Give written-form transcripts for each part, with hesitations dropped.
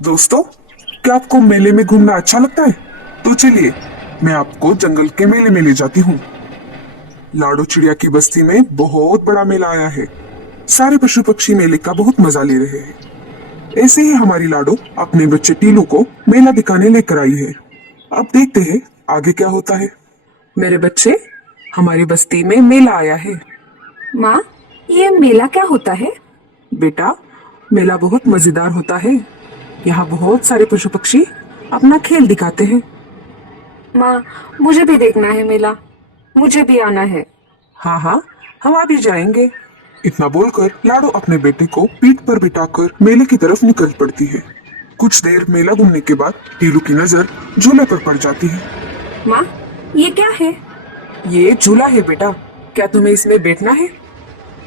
दोस्तों, क्या आपको मेले में घूमना अच्छा लगता है? तो चलिए, मैं आपको जंगल के मेले में ले जाती हूँ। लाडो चिड़िया की बस्ती में बहुत बड़ा मेला आया है। सारे पशु पक्षी मेले का बहुत मजा ले रहे हैं। ऐसे ही हमारी लाडो अपने बच्चे टीलू को मेला दिखाने लेकर आई है। अब देखते हैं आगे क्या होता है। मेरे बच्चे, हमारी बस्ती में मेला आया है। माँ, ये मेला क्या होता है? बेटा, मेला बहुत मजेदार होता है। यहाँ बहुत सारे पशु पक्षी अपना खेल दिखाते हैं। माँ, मुझे भी देखना है मेला। मुझे भी आना है। हाँ हाँ, हम अभी जाएंगे। इतना बोलकर लाडो अपने बेटे को पीठ पर बिठाकर मेले की तरफ निकल पड़ती है। कुछ देर मेला घूमने के बाद टीलू की नजर झूले पर पड़ जाती है। माँ, ये क्या है? ये झूला है बेटा, क्या तुम्हें इसमें बैठना है?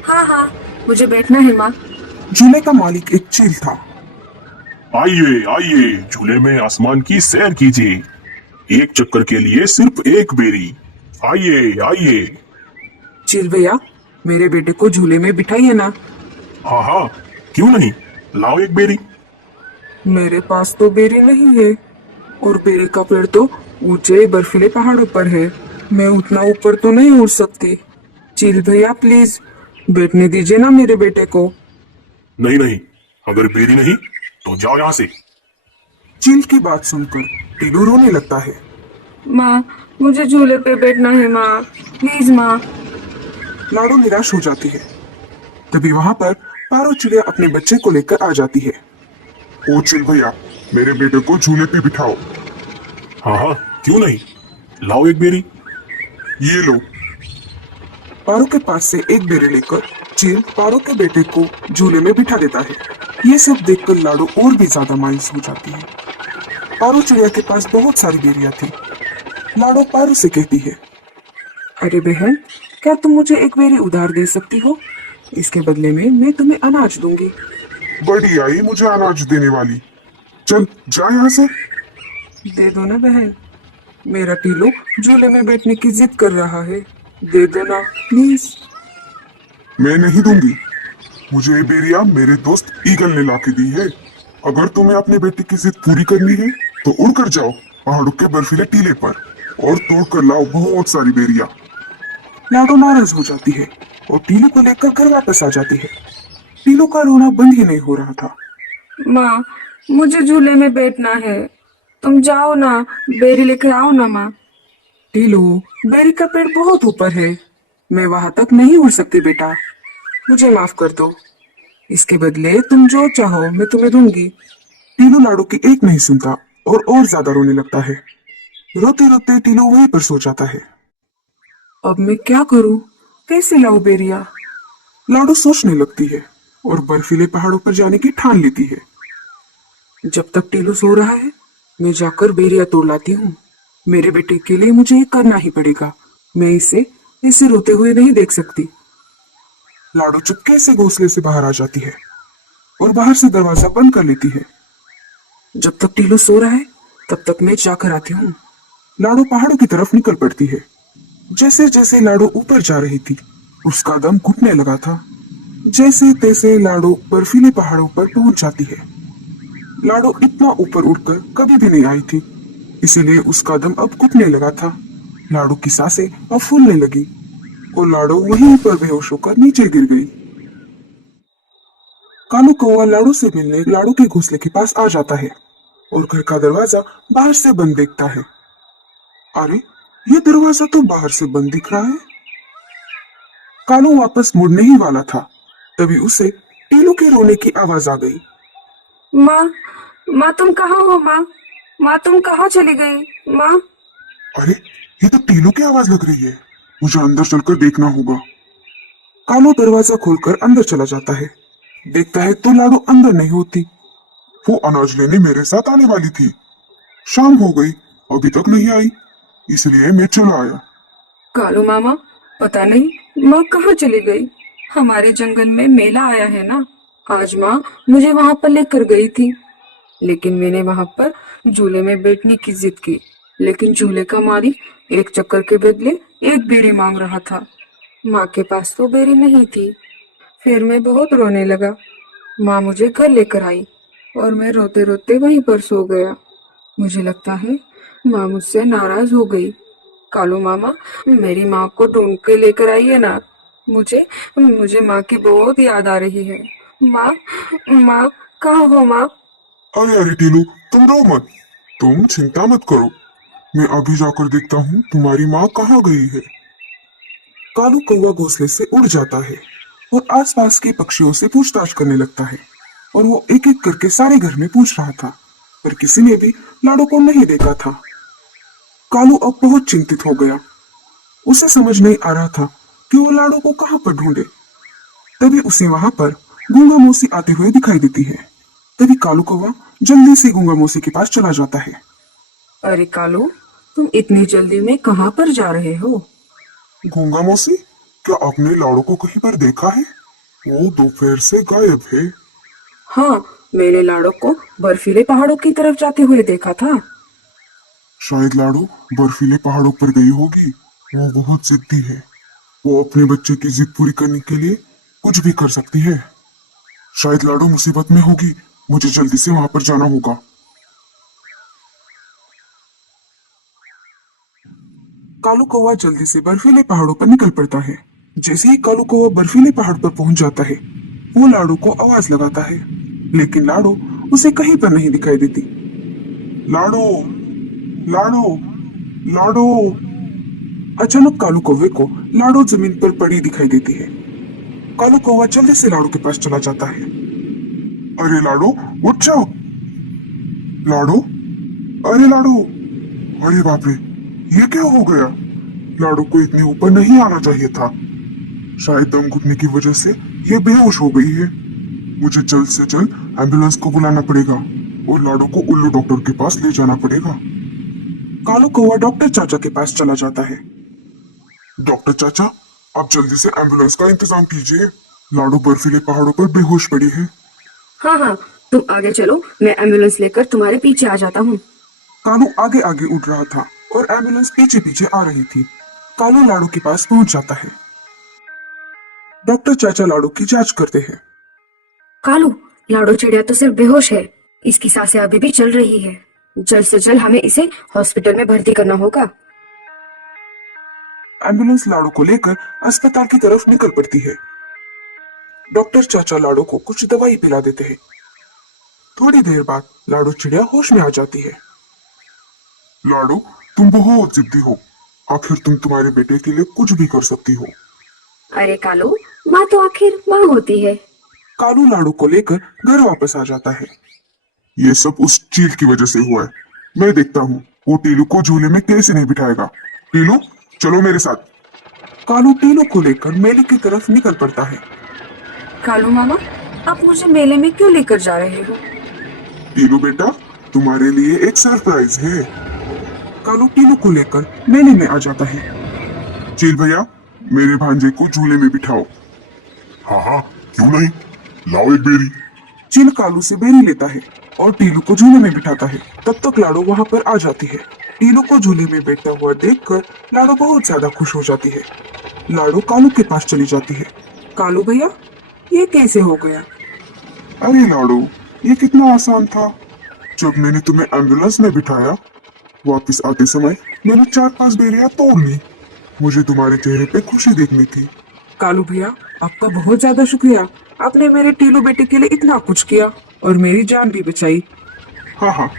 हाँ हाँ, मुझे बैठना है माँ। झूले का मालिक एक चील था। आइए आइए, झूले में आसमान की सैर कीजिए। एक चक्कर के लिए सिर्फ एक बेरी। आइए आइए। चील भैया, मेरे बेटे को झूले में बिठाइए ना। हाँ हाँ, क्यों नहीं, लाओ एक बेरी। मेरे पास तो बेरी नहीं है, और बेरी का पेड़ तो ऊंचे बर्फीले पहाड़ों पर है। मैं उतना ऊपर तो नहीं उड़ सकती। चील भैया प्लीज, बैठने दीजिए ना मेरे बेटे को। नहीं नहीं, अगर बेरी नहीं तो जाओ यहाँ से। चील की बात सुनकर टीलू रोने लगता है। माँ, मुझे झूले पे बैठना है माँ। प्लीज माँ। लाडो निराश हो जाती है। तभी वहां पर पारो चिड़िया अपने बच्चे को लेकर आ जाती है। ओ चिल भैया, मेरे बेटे को झूले पे बिठाओ। हाँ हाँ, क्यों नहीं, लाओ एक बेरी। ये लो। पारो के पास से एक बेरी लेकर चील पारो के बेटे को झूले में बिठा देता है। ये सब देखकर लाडो और भी ज्यादा मायूस हो जाती है। पारो चिड़िया के पास बहुत सारी बेरियां थी। लाडो पारो से कहती है, अरे बहन, क्या तुम मुझे एक बेरी उधार दे सकती हो? इसके बदले में मैं तुम्हें अनाज दूंगी। बड़ी आई मुझे अनाज देने वाली। चल जा यहाँ से। दे दो ना बहन, मेरा टीलू झूले में बैठने की जिद कर रहा है। दे दो ना प्लीज। मैं नहीं दूंगी। मुझे ये बेरिया मेरे दोस्त ईगल ने लाके दी है। अगर तुम्हें अपने बेटे की जिद पूरी करनी है तो उड़ कर जाओ पहाड़ों के बर्फीले टीले पर और तोड़ कर लाओ बहुत सारी बेरिया। लाडो नाराज हो जाती है और टीलू को लेकर घर वापस आ जाती है। टीलू का रोना बंद ही नहीं हो रहा था। माँ, मुझे झूले में बैठना है। तुम जाओ ना, बेरी लेकर आओ ना माँ। टीलू, बेरी का पेड़ बहुत ऊपर है। मैं वहां तक नहीं उड़ सकती बेटा। मुझे माफ कर दो। इसके बदले तुम जो चाहो मैं तुम्हें दूंगी। टीलू लाडो की एक नहीं सुनता और ज्यादा रोने लगता है। रोते रोते टीलू वहीं पर सो जाता है। अब मैं क्या करूं? कैसे लाऊं बेरिया? लाडो सोचने लगती है और बर्फीले पहाड़ों पर जाने की ठान लेती है। जब तक टीलू सो रहा है, मैं जाकर बेरिया तोड़ लाती हूँ। मेरे बेटे के लिए मुझे ये करना ही पड़ेगा। मैं इसे ऐसे रोते हुए नहीं देख सकती। लाडो चुपके से घोंसले से बाहर आ जाती है और बाहर से दरवाजा बंद कर लेती है। जब तक टीलू सो रहा है, तब तक मैं जाकर आती हूँ। लाडो पहाड़ों की तरफ निकल पड़ती है। जैसे जैसे लाडो ऊपर जा रही थी, उसका दम घुटने लगा था। जैसे तैसे लाडो बर्फीले पहाड़ों पर पहुंच जाती है। लाडो इतना ऊपर उड़कर कभी भी नहीं आई थी, इसीलिए उसका दम अब घुटने लगा था। लाडो की सांसें अब फूलने लगी और लाडो वहीं पर बेहोश होकर नीचे गिर गई। कालू कौवा लाडो से मिलने लाडो के घोंसले के पास आ जाता है और घर का दरवाजा बाहर से बंद देखता है। अरे, ये दरवाजा तो बाहर से बंद दिख रहा है। कालू वापस मुड़ने ही वाला था, तभी उसे टीलू के रोने की आवाज आ गई। माँ, माँ तुम कहाँ हो माँ? माँ तुम कहाँ चली गई माँ? अरे, ये तो टीलू की आवाज लग रही है। मुझे अंदर चलकर देखना होगा। कालू दरवाजा खोलकर अंदर चला जाता है। देखता है तो लाडो अंदर नहीं होती। वो अनाज लेने मेरे साथ आने वाली थी। शाम हो गई, अभी तक नहीं आई, इसलिए मैं चला आया। कालू मामा, पता नहीं माँ कहाँ चली गई। हमारे जंगल में मेला आया है ना, आज माँ मुझे वहां पर लेकर गई थी। लेकिन मैंने वहां पर झूले में बैठने की जिद की, लेकिन झूले का मालिक एक चक्कर के बदले एक बेरी मांग रहा था। माँ के पास तो बेरी नहीं थी। फिर मैं बहुत रोने लगा। माँ मुझे घर लेकर आई। और मैं रोते रोते वहीं पर सो गया। मुझे लगता है माँ मुझसे नाराज हो गई। कालू मामा, मेरी माँ को ढूंढ के लेकर आइए ना। मुझे मुझे माँ की बहुत याद आ रही है। माँ, माँ, कहाँ हो माँ? अरे अरे टीलू, तुम रो मत, तुम चिंता मत करो। मैं अभी जाकर देखता हूँ तुम्हारी माँ कहाँ गई है। कालू कौवा घोंसले से उड़ जाता है और आसपास के पक्षियों से पूछताछ करने लगता है। और वो एक एक करके सारे घर में पूछ रहा था, पर किसी ने भी लाडो को नहीं देखा था। कालू अब बहुत चिंतित हो गया। उसे समझ नहीं आ रहा था कि वो लाडो को कहाँ पर ढूंढे। तभी उसे वहां पर गूंगा मौसी आते हुए दिखाई देती है। तभी कालू कौवा जल्दी से गूंगा मौसी के पास चला जाता है। अरे कालू, तुम इतनी जल्दी में कहाँ पर जा रहे हो? गूंगा मौसी, क्या आपने लाड़ो को कहीं पर देखा है? वो दोपहर से गायब है। हाँ, मैंने लाडो को बर्फीले पहाड़ों की तरफ जाते हुए देखा था। शायद लाड़ो बर्फीले पहाड़ों पर गई होगी। वो बहुत जिद्दी है। वो अपने बच्चे की जिद पूरी करने के लिए कुछ भी कर सकती है। शायद लाड़ो मुसीबत में होगी। मुझे जल्दी से वहां पर जाना होगा। कालू कौवा जल्दी से बर्फीले पहाड़ों पर निकल पड़ता है। जैसे ही कालू कौवा बर्फीले पहाड़ पर पहुंच जाता है, वो लाडो को आवाज लगाता है, लेकिन लाडो उसे कहीं पर नहीं दिखाई देती। लाड़ो, लाड़ो, लाड़ो। अचानक कालू कौवे को लाडो जमीन पर पड़ी दिखाई देती है। कालू कौवा जल्दी से लाडो के पास चला जाता है। अरे लाड़ो, उठ जाओ। लाड़ो, अरे लाड़ो, अरे बाप रे, ये क्या हो गया? लाड़ो को इतने ऊपर नहीं आना चाहिए था। शायद दम घुटने की वजह से ये बेहोश हो गई है। मुझे जल्द से जल्द एम्बुलेंस को बुलाना पड़ेगा और लाड़ो को उल्लू डॉक्टर के पास ले जाना पड़ेगा। कालू कौवा डॉक्टर चाचा के पास चला जाता है। डॉक्टर चाचा, आप जल्दी से एम्बुलेंस का इंतजाम कीजिए। लाड़ो बर्फीले पहाड़ों पर बेहोश पड़ी है। हाँ हाँ, तुम आगे चलो, मैं एम्बुलेंस लेकर तुम्हारे पीछे आ जाता हूँ। कालू आगे आगे उड़ रहा था और एम्बुलेंस पीछे पीछे आ रही थी। कालू लाडो के पास पहुंच जाता है। डॉक्टर चाचा लाडो की जांच करते हैं। कालू, लाडो चिड़िया तो सिर्फ बेहोश है, इसकी सांसें अभी भी चल रही है। जल्द से जल्द हमें इसे हॉस्पिटल में भर्ती करना होगा। एम्बुलेंस लाडो को लेकर अस्पताल की तरफ निकल पड़ती है। डॉक्टर चाचा लाडो को कुछ दवाई पिला देते हैं। थोड़ी देर बाद लाडो चिड़िया होश में आ जाती है। लाड़ो, तुम बहुत जिद्दी हो। आखिर तुम तुम्हारे बेटे के लिए कुछ भी कर सकती हो। अरे कालू, माँ तो आखिर माँ होती है। कालू लाडो को लेकर घर वापस आ जाता है। ये सब उस चील की वजह से हुआ है। मैं देखता हूँ वो टीलू को झूले में कैसे नहीं बिठाएगा। टीलू, चलो मेरे साथ। कालू टीलू को लेकर मेले की तरफ निकल पड़ता है। कालू मामा, आप मुझे मेले में क्यों लेकर जा रहे हो? टीलू बेटा, तुम्हारे लिए एक सरप्राइज है। कालू टीलू को लेकर मेले में आ जाता है। चील भैया, मेरे भांजे को झूले में बिठाओ। हाँ हाँ, क्यों नहीं, लाओ एक बेरी। चील कालू से बेरी लेता है और टीलू को झूले में बिठाता है। तब तक लाडो वहां पर आ जाती है। टीलू को झूले में बैठा हुआ देखकर लाडो बहुत ज्यादा खुश हो जाती है। लाडो कालू के पास चली जाती है। कालू भैया, ये कैसे हो गया? अरे लाड़ो, ये कितना आसान था। जब मैंने तुम्हें एम्बुलेंस में बिठाया, वापस आते समय मैंने 4-5 बेरियां तोड़ ली। मुझे तुम्हारे चेहरे पे खुशी देखनी थी। कालू भैया, आपका बहुत ज्यादा शुक्रिया। आपने मेरे टीलू बेटे के लिए इतना कुछ किया और मेरी जान भी बचाई। हाँ हाँ,